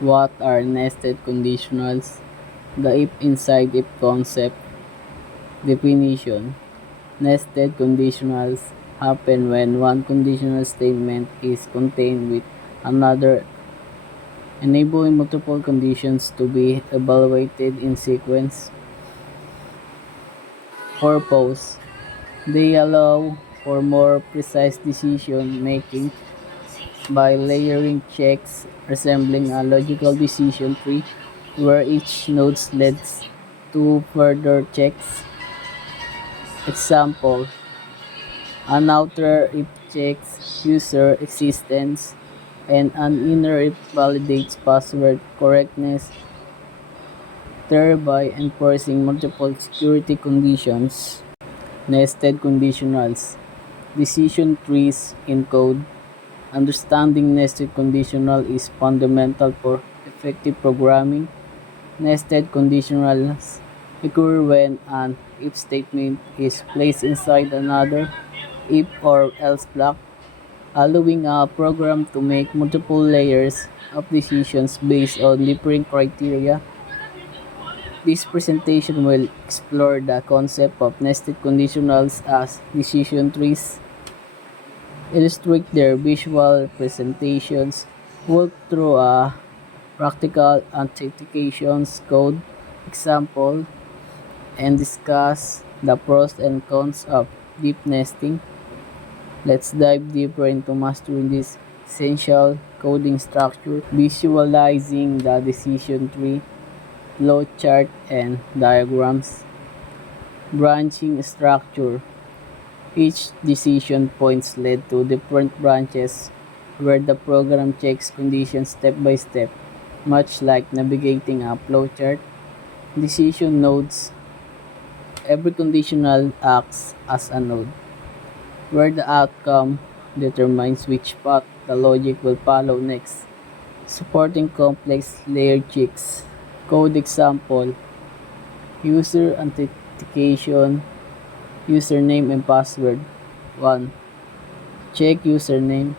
What are nested conditionals? The if inside if concept. Definition. Nested conditionals happen when one conditional statement is contained with another, enabling multiple conditions to be evaluated in sequence. Purpose. They allow for more precise decision making by layering checks resembling a logical decision tree where each node leads to further checks. Example, an outer if checks user existence and an inner if validates password correctness, thereby enforcing multiple security conditions. Nested conditionals. Decision trees in code. Understanding nested conditional is fundamental for effective programming. Nested conditionals occur when an if statement is placed inside another if or else block, allowing a program to make multiple layers of decisions based on different criteria. This presentation will explore the concept of nested conditionals as decision trees, illustrate their visual presentations, walk through a practical authentications code example, and discuss the pros and cons of deep nesting. Let's dive deeper into mastering this essential coding structure, visualizing the decision tree, flowchart, and diagrams. Branching structure. Each decision points lead to different branches where the program checks conditions step by step, much like navigating a flowchart. Decision nodes. Every conditional acts as a node, where the outcome determines which path the logic will follow next, supporting complex layered checks. Code example, user authentication, username and password. 1. Check username.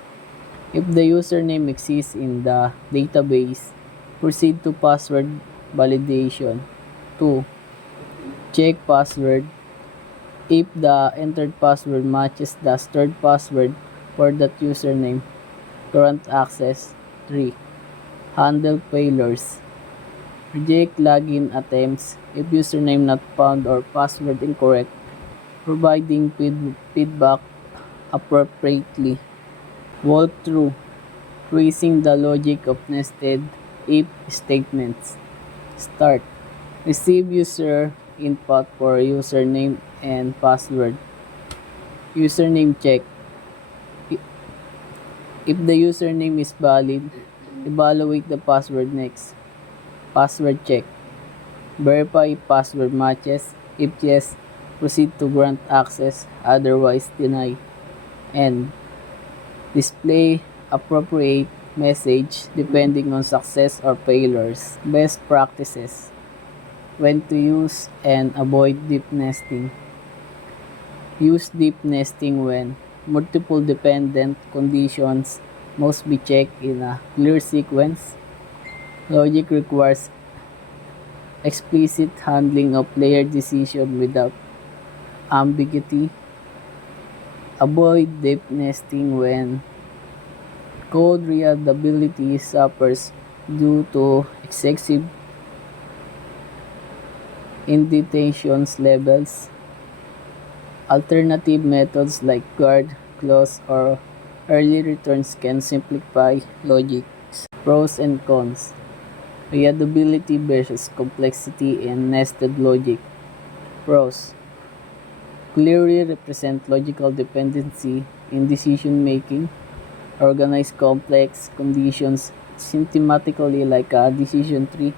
If the username exists in the database, proceed to password validation. 2. Check password. If the entered password matches the stored password for that username, current access. 3. Handle failures. Reject login attempts if username not found or password incorrect, providing feedback appropriately. Walkthrough. Tracing the logic of nested if statements. Start. Receive user input for username and password. Username check. If the username is valid, evaluate the password next. Password check. Verify if password matches. If yes, proceed to grant access, otherwise deny. And display appropriate message depending on success or failures. Best practices. When to use and avoid deep nesting. Use deep nesting when multiple dependent conditions must be checked in a clear sequence. Logic requires explicit handling of layered decision without ambiguity. Avoid deep nesting when code readability suffers due to excessive indentations levels. Alternative methods like guard, close, or early returns can simplify logic. Pros and cons. Readability versus complexity in nested logic. Pros. Clearly represent logical dependency in decision making. Organize complex conditions systematically like a decision tree.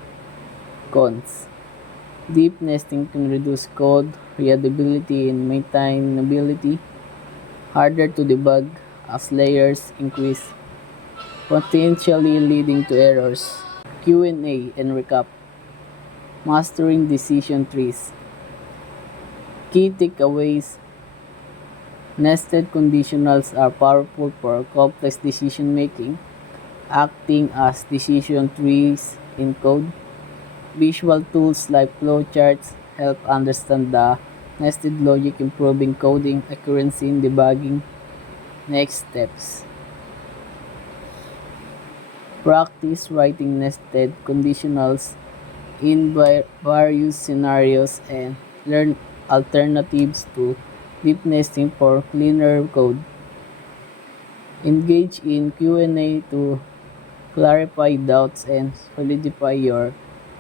Cons. Deep nesting can reduce code readability and maintainability. Harder to debug as layers increase, potentially leading to errors. Q&A and recap. Mastering decision trees. Key takeaways. Nested conditionals are powerful for complex decision making. acting as decision trees in code. Visual tools like flowcharts help understand the nested logic, improving coding accuracy and debugging. Next steps. Practice writing nested conditionals in various scenarios and learn alternatives to deep nesting for cleaner code. Engage in Q&A to clarify doubts and solidify your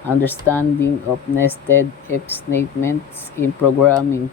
understanding of nested if statements in programming.